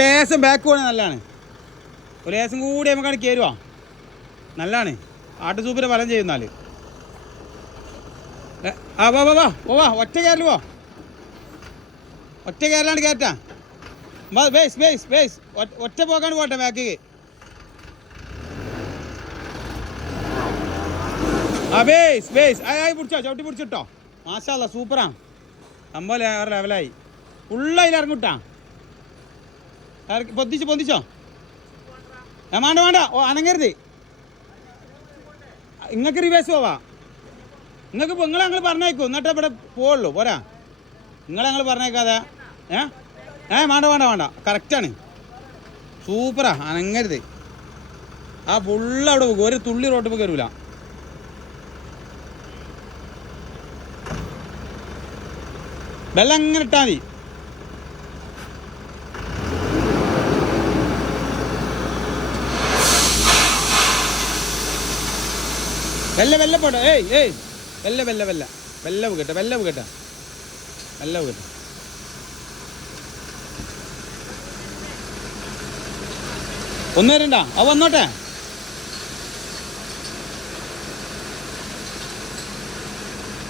ലേശം ബാക്ക് പോകണേ നല്ലതാണ്. ഒരു ലേശം കൂടി നമുക്കാണ് കയറുക നല്ലതാണ്. ആട്ട് സൂപ്പിന് ഫലം ചെയ്യുന്നാൽ ആ വാ വാ വാ ഓ വാ ഒറ്റ കയറല് പോ. ഒറ്റ കയറലാണ്ട് കയറ്റാ ബേസ് ബേസ് ബേസ് ഒറ്റ പോക്കാണ്ട് പോട്ടെ ബാക്ക്. ആ ബേസ് ബേസ് ആയി പിടിച്ചോ ചവിട്ടി പിടിച്ചിട്ടോ. മാഷാ അല്ലാ സൂപ്പറാ സംഭവം വേറെ ലെവലായി. ഫുള്ളതിൽ ഇറങ്ങിട്ടാ പൊന്തിച്ചോ പൊന്തിച്ചോ. വേണ്ട വേണ്ട ഓ അനങ്ങരുത്. നിങ്ങൾക്ക് റിവേഴ്സ് പോവാ. നിങ്ങൾക്ക് നിങ്ങളെ ഞങ്ങൾ പറഞ്ഞേക്കും എന്നിട്ട് ഇവിടെ പോവുള്ളൂ പോരാ. നിങ്ങളെ ഞങ്ങൾ പറഞ്ഞേക്കാതെ വേണ്ട വേണ്ട വേണ്ട കറക്റ്റാണ് സൂപ്പറാ അനങ്ങരുത്. ആ ഫുള്ള് അവിടെ പോകും. ഒരു തുള്ളി റോട്ടിൽ കയറൂല. വെള്ളം അങ്ങനെ ഇട്ടാൽ മതി. വെല്ല വെല്ല പോട്ടെ. വെല്ല വെല്ല വെല്ല വെല്ല പോകട്ടെ വെല്ല പോകട്ടെ വെല്ല പോകട്ടെ. ഒന്ന് വരണ്ട അത് വന്നോട്ടെ.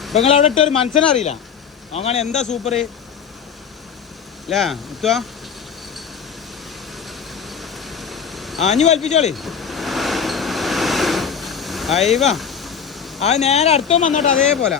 ഇപ്പം നിങ്ങളവിടെ ഇട്ട ഒരു മനസ്സിനറിയില്ല അങ്ങനെ എന്താ സൂപ്പർ അല്ലേ മുത്തുവാ. ഇനി വലിപ്പിച്ചോളി. അയവാ അത് നേരെ അടുത്തും വന്നോട്ടെ അതേപോലെ.